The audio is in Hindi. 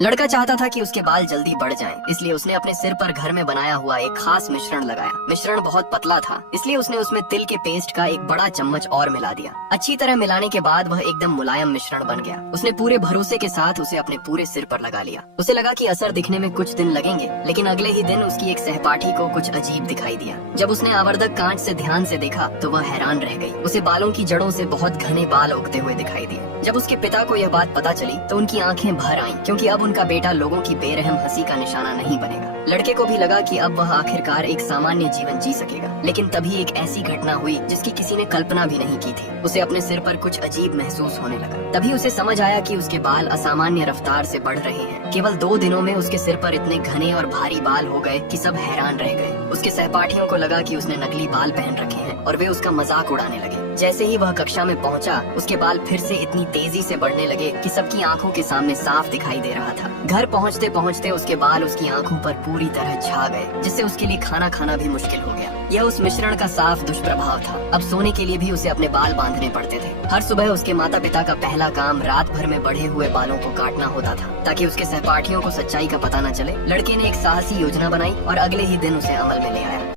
लड़का चाहता था कि उसके बाल जल्दी बढ़ जाएं, इसलिए उसने अपने सिर पर घर में बनाया हुआ एक खास मिश्रण लगाया। मिश्रण बहुत पतला था, इसलिए उसने उसमें तिल के पेस्ट का एक बड़ा चम्मच और मिला दिया। अच्छी तरह मिलाने के बाद वह एकदम मुलायम मिश्रण बन गया। उसने पूरे भरोसे के साथ उसे अपने पूरे सिर पर लगा लिया। उसे लगा कि असर दिखने में कुछ दिन लगेंगे, लेकिन अगले ही दिन उसकी एक सहपाठी को कुछ अजीब दिखाई दिया। जब उसने आवर्धक कांच से ध्यान से देखा तो वह हैरान रह गई। उसे बालों की जड़ों से बहुत घने बाल उगते हुए दिखाई दिए। जब उसके पिता को यह बात पता चली तो उनकी आंखें भर आईं, क्योंकि अब उनका बेटा लोगों की बेरहम हंसी का निशाना नहीं बनेगा। लड़के को भी लगा कि अब वह आखिरकार एक सामान्य जीवन जी सकेगा, लेकिन तभी एक ऐसी घटना हुई जिसकी किसी ने कल्पना भी नहीं की थी। उसे अपने सिर पर कुछ अजीब महसूस होने लगा। तभी उसे समझ आया कि उसके बाल असामान्य रफ्तार से बढ़ रहे हैं। केवल 2 दिनों में उसके सिर पर इतने घने और भारी बाल हो गए कि सब हैरान रह गए। उसके सहपाठियों को लगा कि उसने नकली बाल पहन रखे हैं और वे उसका मजाक उड़ाने लगे। जैसे ही वह कक्षा में पहुंचा, उसके बाल फिर से इतनी तेजी से बढ़ने लगे कि सबकी आंखों के सामने साफ दिखाई दे रहा था। घर पहुंचते पहुंचते उसके बाल उसकी आंखों पर पूरी तरह छा गए, जिससे उसके लिए खाना खाना भी मुश्किल हो गया। यह उस मिश्रण का साफ दुष्प्रभाव था। अब सोने के लिए भी उसे अपने बाल बांधने पड़ते थे। हर सुबह उसके माता पिता का पहला काम रात भर में बढ़े हुए बालों को काटना होता था, ताकि उसके सहपाठियों को सच्चाई का पता न चले। लड़के ने एक साहसी योजना बनाई और अगले ही दिन उसे अमल में ले आया।